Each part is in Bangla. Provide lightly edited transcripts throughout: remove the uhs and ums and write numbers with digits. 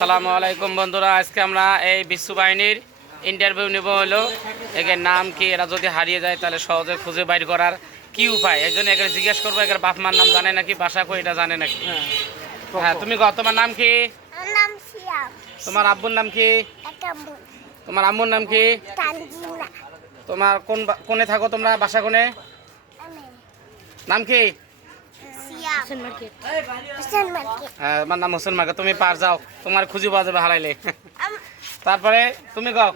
আসসালামু আলাইকুম বন্ধুরা, আজকে আমরা এই বিশ্ব বাহিনীর ইন্টারভিউ নেব। হলো এর নাম কি, এরা যদি হারিয়ে যায় তাহলে সহজে খুঁজে বাইর করার কি উপায়, এই জন্য একে জিজ্ঞেস করবো এর বাপ মার নাম জানে নাকি, বাসা কই এটা জানে নাকি। হ্যাঁ, তুমি কও তোমার নাম কি? তোমার আব্বুর নাম কি? তোমার আম্মুর নাম কি? তোমার কোনে থাকো তোমরা, বাসা কোনে? নাম কি? হ্যাঁ, আমার নাম হোসেন মার্কেট। তুমি পার যাও, তোমার খুঁজে পাওয়া যাবে হারাইলে। তারপরে তুমি কও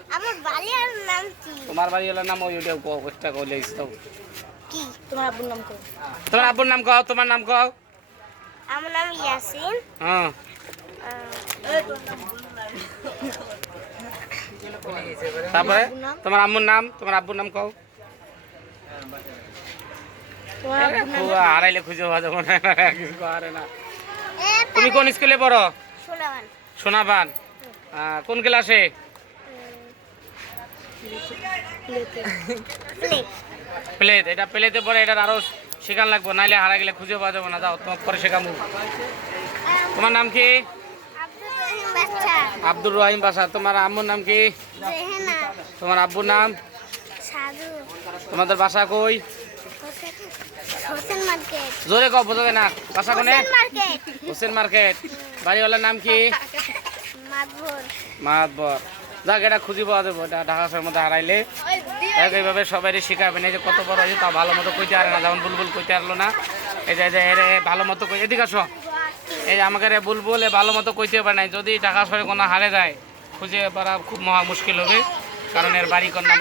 তোমার বাড়ি হলো নাম, ওই ওইটা কইলে তোমার আব্বুর নাম কও। তোমার আব্বুর নাম কও, তোমার নাম কও। আমার নাম ইয়াসিন। হ্যাঁ, তারপরে তোমার আম্মুর নাম, তোমার আব্বুর নাম কও। হারাইলে খুঁজে পাওয়া যাবে না, কিছু হারে না। তুমি কোন স্কুলে পড়ো? সোনাবান। কোন ক্লাসে? প্লেতে। এটা প্লেতে পরে, এটা আরো শেখান লাগবো, নাইলে হারা গেলে খুঁজে পাওয়া যাবে না। যাও, তোমার পরে শেখাবো। তোমার নাম কি? আব্দুর রহিম বাসা। তোমার আম্মুর নাম কি? তোমার আব্বুর নাম? তোমাদের বাসা কই? জোরে কও, বোঝো না। বাসা কোনে? হোসেন মার্কেট। বাড়িওয়ালার নাম কি? মাতবর। যাক, এটা খুঁজি পাওয়া যাবো। এটা ঢাকা শহরের মধ্যে হারাইলে এইভাবে সবাই শিখাবেন। এই যে কত বড় হয়েছে তা ভালো মতো কইতে পারে না, যেমন বুলবুল কইতে পারলো না। এই যে এরে ভালো মতো কই, এদিকে আসো। এই যে আমাকে বুলবুল ভালো মতো কইতে পারে নাই। যদি ঢাকা শহরে কোনো হারে যায়, খুঁজে পারা খুব মহা মুশকিল হবে। কারণ এর বাড়ি কোন নাম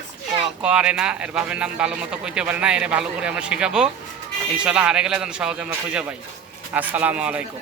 করে না, এর বাপের নাম ভালো মতো কইতে পারে না। এর ভালো করে আমরা শিখাবো, ইনশাল্লাহ হারে গেলে যেন সহজে আমরা খুঁজে পাই। আসসালামু আলাইকুম।